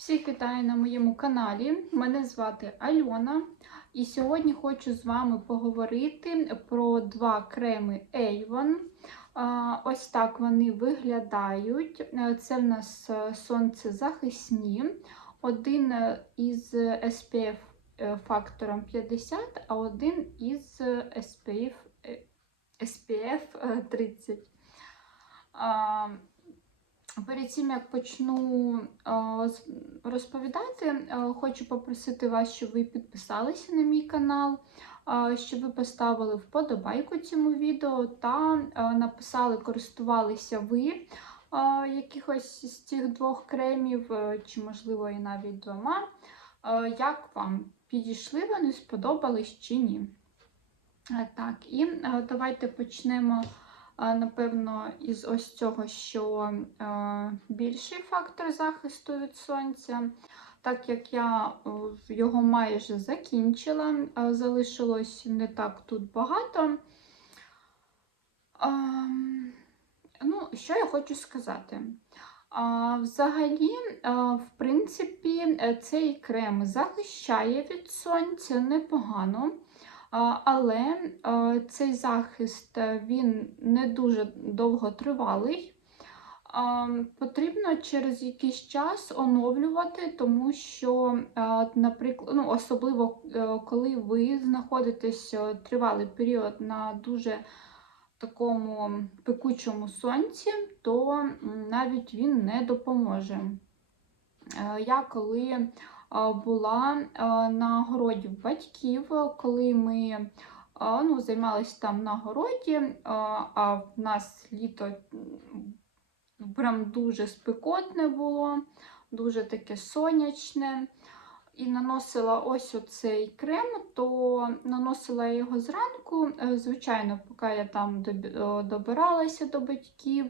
Всіх вітаю на моєму каналі. Мене звати Альона, і сьогодні хочу з вами поговорити про два креми Avon. Ось так вони виглядають. Е, Це в нас е, сонцезахисні. Один е, із SPF фактором 50, а один із SPF, SPF е, 30. Перед тим, як почну розповідати, хочу попросити вас, щоб ви підписалися на мій канал, щоб ви поставили вподобайку цьому відео та написали, користувалися ви якихось з цих двох кремів, е, чи, можливо, і навіть двома. Як вам підійшли вони, сподобались чи ні? Е, Так, і е, давайте почнемо. Напевно, із ось цього, що е, більший фактор захисту від сонця. Так як я е, його майже закінчила, залишилось не так тут багато. Ну, що я хочу сказати? Взагалі, е, в принципі, цей крем захищає від сонця непогано. Але цей захист е, він не дуже довготривалий. Потрібно через якийсь час оновлювати, тому що, е, наприклад, ну, особливо е, коли ви знаходитесь тривалий період на дуже такому пекучому сонці, то навіть він не допоможе. Я коли була на городі батьків, коли ми ну, займалися там на городі, а, в нас літо прям дуже спекотне було, дуже таке сонячне. І наносила ось оцей крем, то наносила я його зранку. Е, Звичайно, поки я там добиралася до батьків,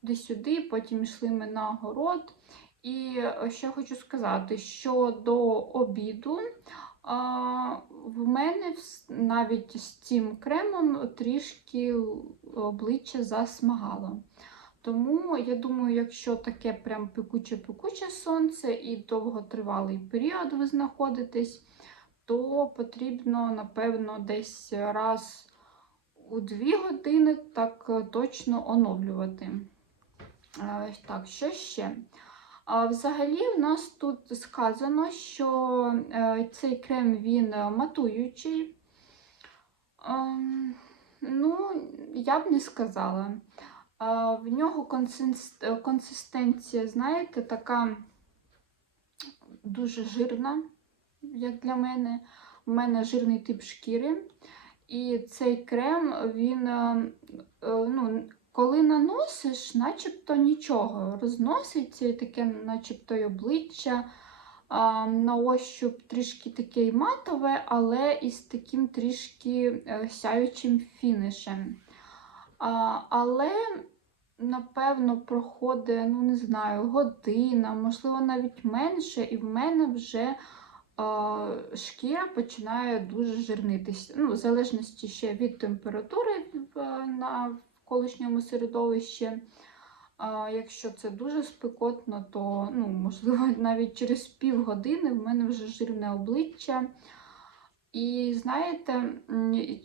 туди-сюди, потім йшли ми на город. І е, що хочу сказати, що до обіду в мене навіть з цим кремом трішки обличчя засмагало. Тому я думаю, якщо таке прям пекуче-пекуче сонце і довготривалий період ви знаходитесь, то потрібно, напевно, десь раз у 2 години так е, точно оновлювати. Е, Так, що ще? Взагалі, в нас тут сказано, що е, цей крем він е, матуючий. Ем, Ну, я б не сказала. В нього консистенція, знаєте, така дуже жирна, як для мене. У мене жирний тип шкіри. І цей крем, він, е, ну, коли наносиш, начебто нічого. Розноситься і таке, начебто й обличчя. На ощуп трішки таке матове, але із таким трішки е, сяючим фінішем. Але, напевно, проходить, ну не знаю, година, можливо, навіть менше, і в мене вже шкіра починає дуже жирнитися. Ну, в залежності ще від температури на навколишньому середовищі. А, якщо це дуже спекотно, то ну, можливо навіть через півгодини в мене вже жирне обличчя. І знаєте,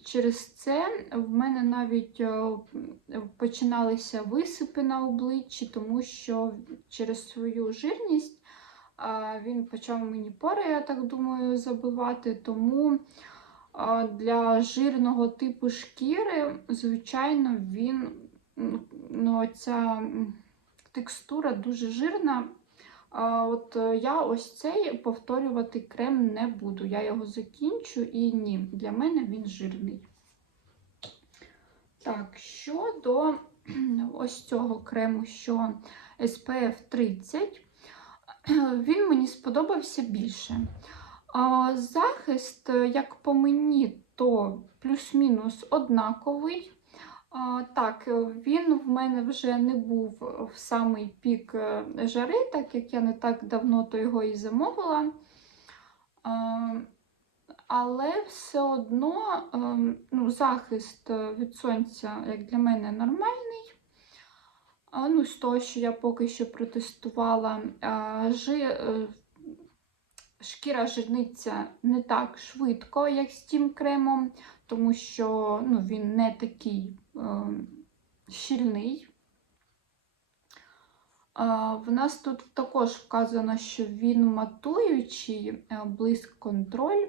через це в мене навіть е, починалися висипи на обличчі, тому що через свою жирність він почав мені пори, я так думаю, забивати. Тому для жирного типу шкіри, звичайно, він ну, ця текстура дуже жирна. От е, я ось цей повторювати крем не буду. Я його закінчу і ні, для мене він жирний. Так, щодо ось цього крему, що SPF 30, він мені сподобався більше. Захист, е, як по мені, то плюс-мінус однаковий. Так, е, він в мене вже не був в самий пік е, жари, так як я не так давно то його і замовила. Але все одно ну, захист від сонця, як для мене, нормальний. Ну, з того, що я поки що протестувала, жи, шкіра жирниться не так швидко, як з тим кремом, тому що ну, він не такий е, щільний. В нас тут також вказано, що він матуючий, е, блиск контроль.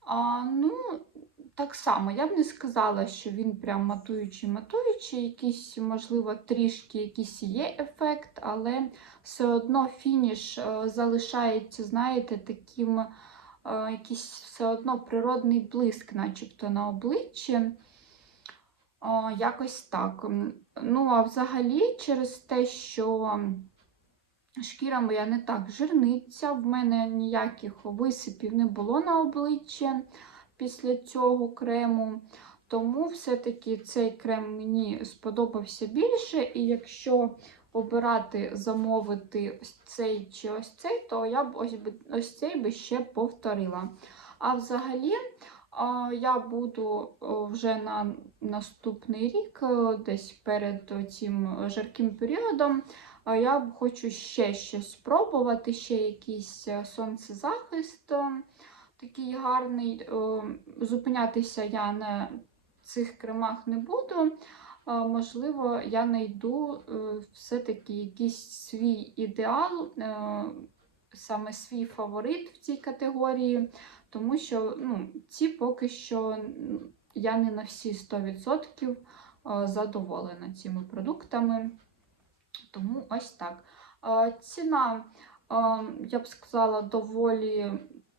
А, ну, так само, я б не сказала, що він прям матуючий, матуючий, якийсь, можливо, трішки якийсь є ефект, але все одно фініш е, залишається, знаєте, таким е, якийсь все одно природний блиск, начебто на обличчі. О, якось так. Ну, а взагалі, через те, що шкіра моя не так жирниться, в мене ніяких висипів не було на обличчі після цього крему. Тому все-таки цей крем мені сподобався більше. І якщо обирати, замовити ось цей чи ось цей, то я б ось, ось цей би ще повторила. А взагалі, я буду вже на наступний рік, е, десь перед цим жарким періодом, я б хочу ще щось спробувати, ще якийсь е, сонцезахист е, такий гарний. Е, Зупинятися я на цих кремах не буду. Можливо, я знайду е, все-таки якийсь свій ідеал, е, саме свій фаворит в цій категорії, тому що ну, ці поки що я не на всі 100% е, задоволена цими продуктами. Тому ось так. Ціна, я б сказала, доволі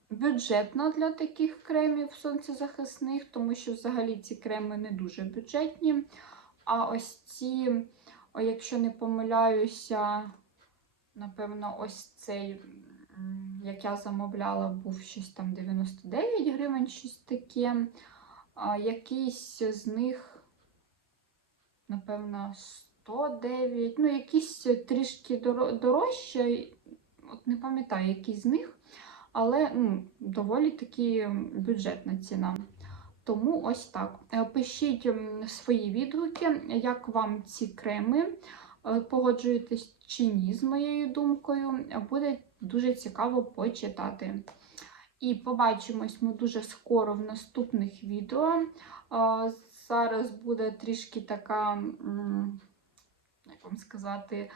бюджетна для таких кремів сонцезахисних, тому що взагалі ці креми не дуже бюджетні. А ось ці, о, якщо не помиляюся, напевно, ось цей, як я замовляла, був щось там 99 гривень, щось таке. А якийсь з них, напевно, 109, ну, якийсь трішки доро- дорожче, от не пам'ятаю, який з них, але ну, доволі таки бюджетна ціна. Тому ось так. Е, Пишіть свої відгуки, як вам ці креми, е, погоджуєтесь чи ні з моєю думкою. Буде дуже цікаво почитати. І побачимось ми дуже скоро в наступних відео. Зараз буде трішки така, як вам сказати,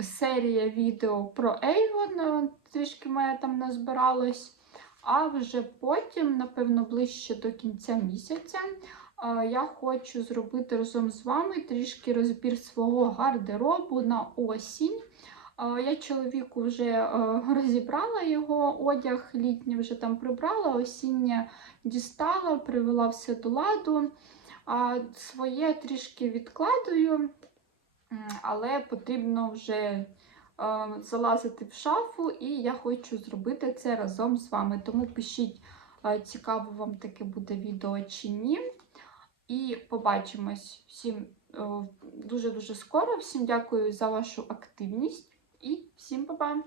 серія відео про Avon, е, трішки моя там назбиралось. А вже потім, напевно, ближче до кінця місяця, я хочу зробити разом з вами трішки розбір свого гардеробу на осінь. Я чоловіку вже е, розібрала його одяг, літній вже там прибрала, осіннє дістала, привела все до ладу. Своє трішки відкладую, але потрібно вже залазити в шафу, і я хочу зробити це разом з вами. Тому пишіть, е, цікаво вам таке буде відео чи ні. І побачимось всім е, дуже-дуже скоро. Всім дякую за вашу активність і всім па-па!